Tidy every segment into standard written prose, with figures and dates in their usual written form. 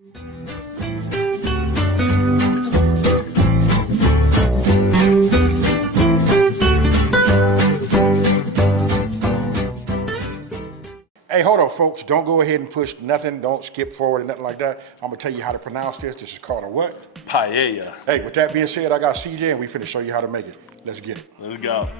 Hey, hold on, folks. Don't go ahead and push nothing. Don't skip forward or nothing like that. I'm gonna tell you how to pronounce this. This is called a what? Paella. Hey, with that being said, I got CJ and we finna show you how to make it. Let's get it. Let's go.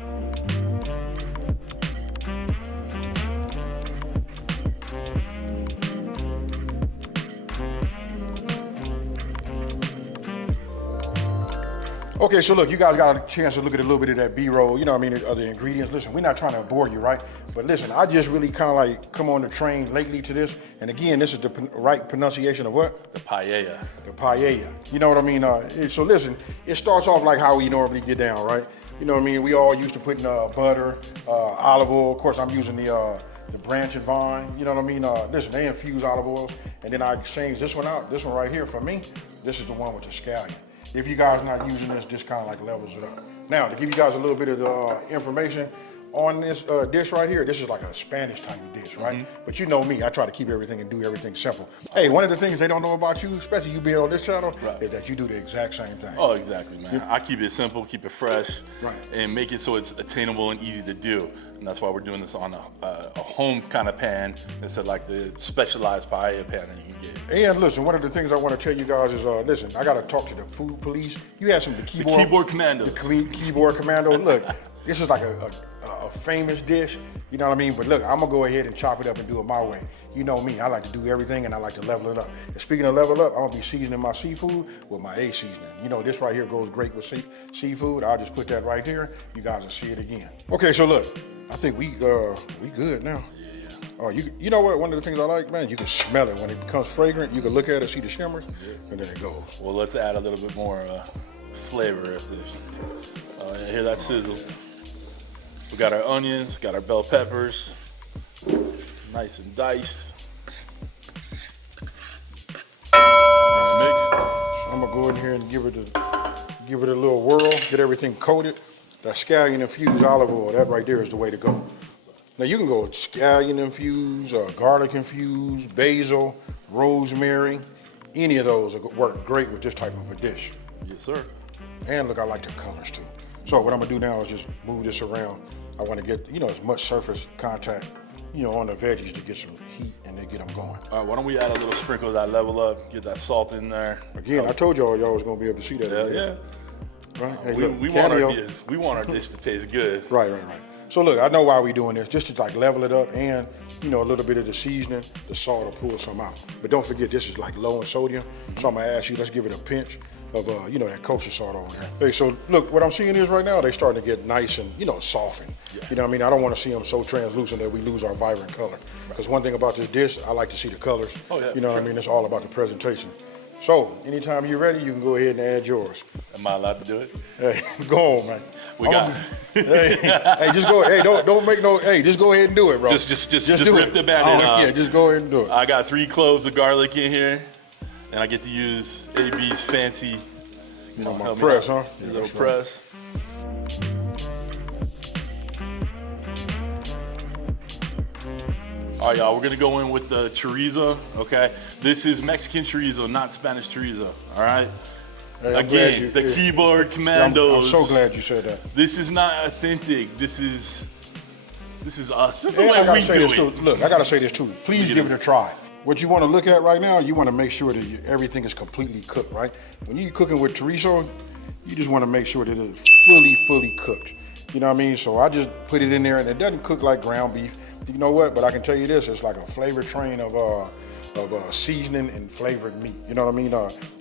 Okay, so look, you guys got a chance to look at a little bit of that B-roll, you know what I mean, other ingredients. Listen, we're not trying to bore you, right? But listen, I just really kind of like come on the train lately to this. And again, this is the right pronunciation of what? The paella. The paella. You know what I mean? So listen, it starts off like how we normally get down, right? You know what I mean? We all used to put in butter, olive oil. Of course, I'm using the branch and vine. You know what I mean? Listen, they infuse olive oils. And then I exchange this one out. This one right here for me, this is the one with the scallion. If you guys not using this kind of like levels it up. Now, to give you guys a little bit of the information on this dish right here, this is like a Spanish type of dish, right? But you know me, I try to keep everything and do everything simple. Hey, one of the things they don't know about you, especially you being on this channel, is that you do the exact same thing. Oh, exactly, man. I keep it simple, keep it fresh, right, and make it so it's attainable and easy to do. And that's why we're doing this on a home kind of pan instead of like the specialized paella pan that you can get. And listen, one of the things I want to tell you guys is, listen, I got to talk to the food police. You had the keyboard commandos. The keyboard commando. Look, this is like a famous dish, you know what I mean? But look, I'm gonna go ahead and chop it up and do it my way. You know me, I like to do everything and I like to level it up. And speaking of level up, I'm gonna be seasoning my seafood with my A seasoning. You know, this right here goes great with seafood. I'll just put that right here. You guys will see it again. Okay, so look, I think we good now. Yeah. Oh, you know what? One of the things I like, man, you can smell it when it becomes fragrant. You can look at it, see the shimmers, and then it goes. Well, let's add a little bit more flavor if this. Hear that sizzle? We got our onions, got our bell peppers, nice and diced. Mix. I'm gonna go in here and give it a little whirl, get everything coated. That scallion infused olive oil, that right there is the way to go. Now you can go with scallion infused, garlic infused, basil, rosemary. Any of those work great with this type of a dish. Yes, sir. And look, I like the colors too. So what I'm gonna do now is just move this around. I want to get, as much surface contact, on the veggies to get some heat and then get them going. All right, why don't we add a little sprinkle of that level up, get that salt in there. Again, I told y'all was gonna be able to see that. Yeah. Right? Hey, we want our dish to taste good. Right. So look, I know why we're doing this, just to like level it up and, a little bit of the seasoning, the salt will pull some out. But don't forget, this is like low in sodium. So I'm gonna ask you, let's give it a pinch of that kosher salt over there. Hey, so look, what I'm seeing is right now, they're starting to get nice and, softened. Yeah. You know what I mean? I don't want to see them so translucent that we lose our vibrant color. Because one thing about this dish, I like to see the colors. Oh, yeah, you know what I mean? It's all about the presentation. So, anytime you're ready, you can go ahead and add yours. Am I allowed to do it? Hey, go on, man. We got it. Hey, just go. Hey, don't make no. Hey, just go ahead and do it, bro. Just rip the Band-Aid off. Yeah, just go ahead and do it. I got 3 cloves of garlic in here, and I get to use AB's fancy. My press, huh? A little press. All right, y'all, we're gonna go in with the chorizo, okay? This is Mexican chorizo, not Spanish chorizo, all right? Hey, again, the keyboard commandos. I'm so glad you said that. This is not authentic. This is us. This is the And way we do it. Too. Look, I gotta say this too. Please give it a try. What you want to look at right now, you want to make sure that everything is completely cooked, right? When you're cooking with chorizo, you just want to make sure that it's fully cooked. You know what I mean? So I just put it in there, and it doesn't cook like ground beef. You know what? But I can tell you this: it's like a flavor train of seasoning and flavored meat. You know what I mean?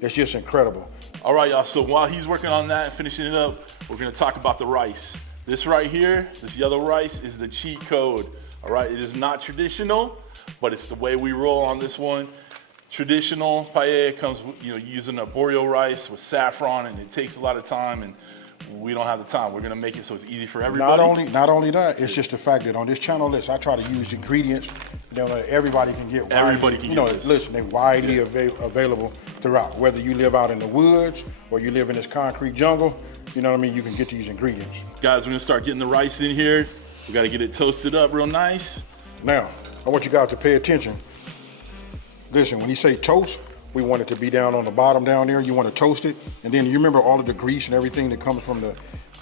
It's just incredible. All right, y'all. So while he's working on that and finishing it up, we're gonna talk about the rice. This right here, this yellow rice, is the cheat code. All right, it is not traditional, but it's the way we roll on this one. Traditional paella comes, using arborio rice with saffron, and it takes a lot of time, and we don't have the time. We're gonna make it so it's easy for everybody. Not only that, it's just the fact that on this channel list, I try to use ingredients that everybody can get. Everybody can get this. Listen, they're widely available throughout. Whether you live out in the woods or you live in this concrete jungle, you know what I mean, you can get these ingredients. Guys, we're gonna start getting the rice in here. We gotta get it toasted up real nice. Now, I want you guys to pay attention. Listen, when you say toast, We want it to be down on the bottom down there. You want to toast it. And then you remember all of the grease and everything that comes from the,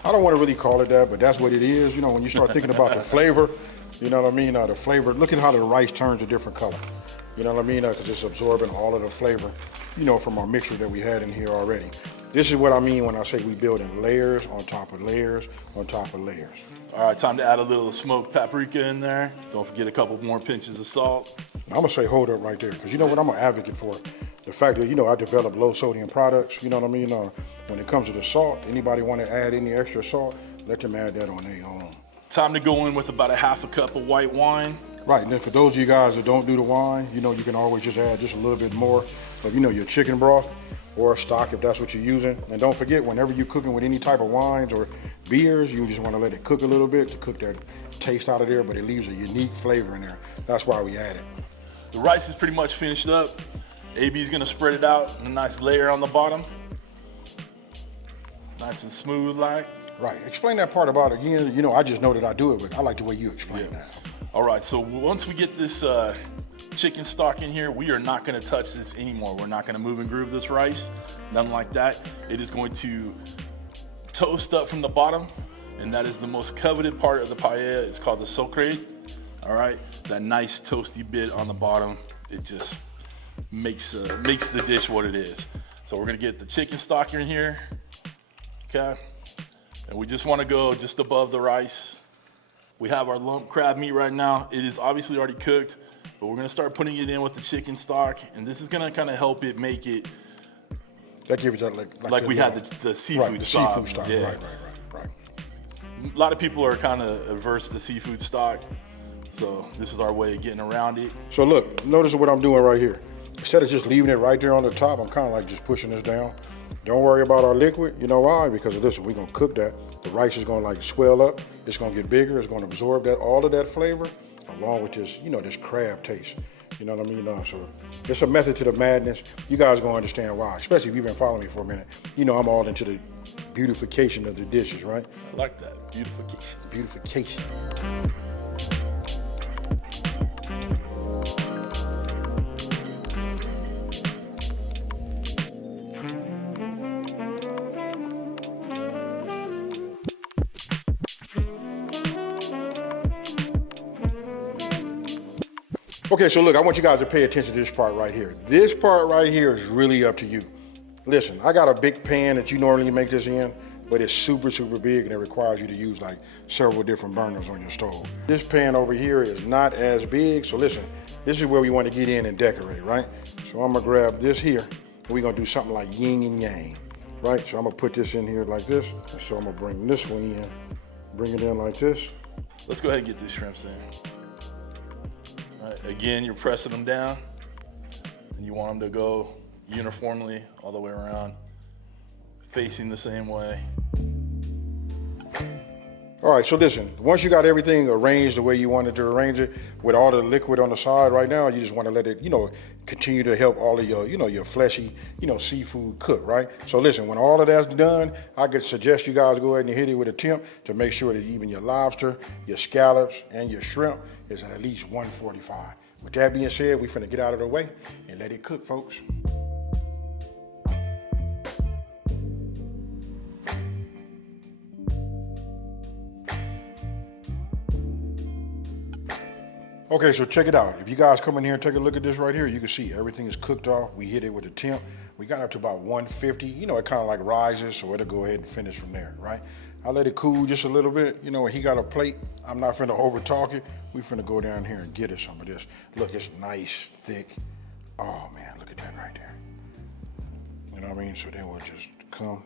I don't want to really call it that, but that's what it is. You know, when you start thinking about the flavor, you know what I mean? The flavor, look at how the rice turns a different color. You know what I mean? Because it's absorbing all of the flavor, you know, from our mixture that we had in here already. This is what I mean when I say we build in layers on top of layers on top of layers. All right, time to add a little smoked paprika in there. Don't forget a couple more pinches of salt. I'm gonna say hold up right there, because you know what, I'm an advocate for it. The fact that, you know, I develop low sodium products, you know what I mean? When it comes to the salt, anybody want to add any extra salt, let them add that on their own. Time to go in with about a half a cup of white wine. Right, and then for those of you guys that don't do the wine, you know, you can always just add just a little bit more of, you know, your chicken broth or stock if that's what you're using. And don't forget, whenever you're cooking with any type of wines or beers, you just want to let it cook a little bit to cook that taste out of there, but it leaves a unique flavor in there. That's why we add it. The rice is pretty much finished up. AB's gonna spread it out in a nice layer on the bottom. Nice and smooth like. Right, explain that part about it again. You know, I just know that I do it, but I like the way you explain that. All right, so once we get this chicken stock in here, we are not gonna touch this anymore. We're not gonna move and groove this rice, nothing like that. It is going to toast up from the bottom, and that is the most coveted part of the paella. It's called the socrate. All right, that nice toasty bit on the bottom, it just makes the dish what it is. So we're gonna get the chicken stock in here, okay? And we just wanna go just above the rice. We have our lump crab meat right now. It is obviously already cooked, but we're gonna start putting it in with the chicken stock, and this is gonna kind of help it make it that gives that like we had the seafood right, the stock. seafood stock. Yeah. Right. A lot of people are kind of averse to seafood stock, so this is our way of getting around it. So look, notice what I'm doing right here. Instead of just leaving it right there on the top, I'm kind of like just pushing this down. Don't worry about our liquid. You know why? Because listen, we're gonna cook that. The rice is gonna like swell up. It's gonna get bigger. It's gonna absorb that, all of that flavor, along with this, you know, this crab taste. You know what I mean? So it's a method to the madness. You guys gonna understand why, especially if you've been following me for a minute. You know I'm all into the beautification of the dishes, right? I like that, beautification. Beautification. Okay, so look, I want you guys to pay attention to this part right here. This part right here is really up to you. Listen, I got a big pan that you normally make this in, but it's super, super big and it requires you to use like several different burners on your stove. This pan over here is not as big, so listen, this is where we want to get in and decorate, right? So I'm gonna grab this here, and we're gonna do something like yin and yang, right? So I'm gonna put this in here like this, and so I'm gonna bring this one in, bring it in like this. Let's go ahead and get these shrimps in. Again, you're pressing them down, and you want them to go uniformly all the way around, facing the same way. All right, so listen, once you got everything arranged the way you wanted to arrange it, with all the liquid on the side right now, you just want to let it, you know, continue to help all of your, you know, your fleshy, you know, seafood cook, right? So listen, when all of that's done, I could suggest you guys go ahead and hit it with a temp to make sure that even your lobster, your scallops, and your shrimp is at least 145. With that being said, we finna get out of the way and let it cook, folks. Okay, so check it out. If you guys come in here and take a look at this right here, you can see everything is cooked off. We hit it with a temp. We got up to about 150. You know, it kind of like rises, so it'll go ahead and finish from there, right? I let it cool just a little bit. You know, when he got a plate, I'm not finna over talk it. We finna go down here and get us some of this. Look, it's nice, thick. Oh man, look at that right there. You know what I mean? So then we'll just come.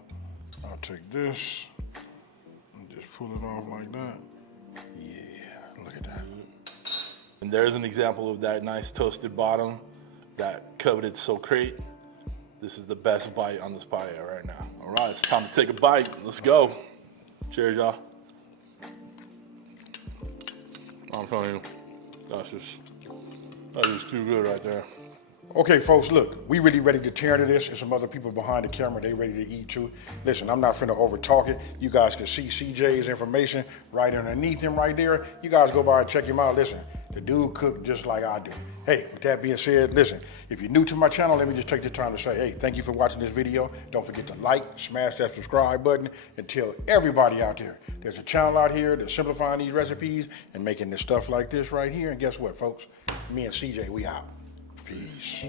I'll take this and just pull it off like that. Yeah, look at that. And there's an example of that nice toasted bottom, that coveted socrate. This is the best bite on this paella right now. All right, it's time to take a bite. Let's go. Cheers, y'all. I'm telling you, that is too good right there. Okay, folks, look, we really ready to tear into this. There's some other people behind the camera. They ready to eat too. Listen, I'm not finna over talk it. You guys can see CJ's information right underneath him right there. You guys go by and check him out. Listen, The dude cooked just like I do. Hey, with that being said, listen, if you're new to my channel, let me just take the time to say, hey, thank you for watching this video. Don't forget to like, smash that subscribe button, and tell everybody out there, there's a channel out here that's simplifying these recipes and making this stuff like this right here. And guess what, folks? Me and CJ, we out. Peace.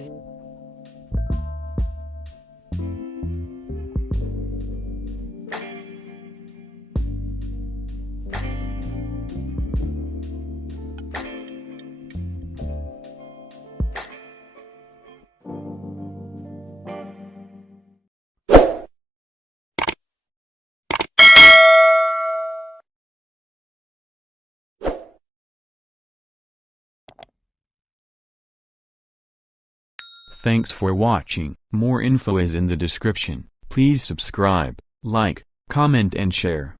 Thanks for watching. More info is in the description. Please subscribe, like, comment and share.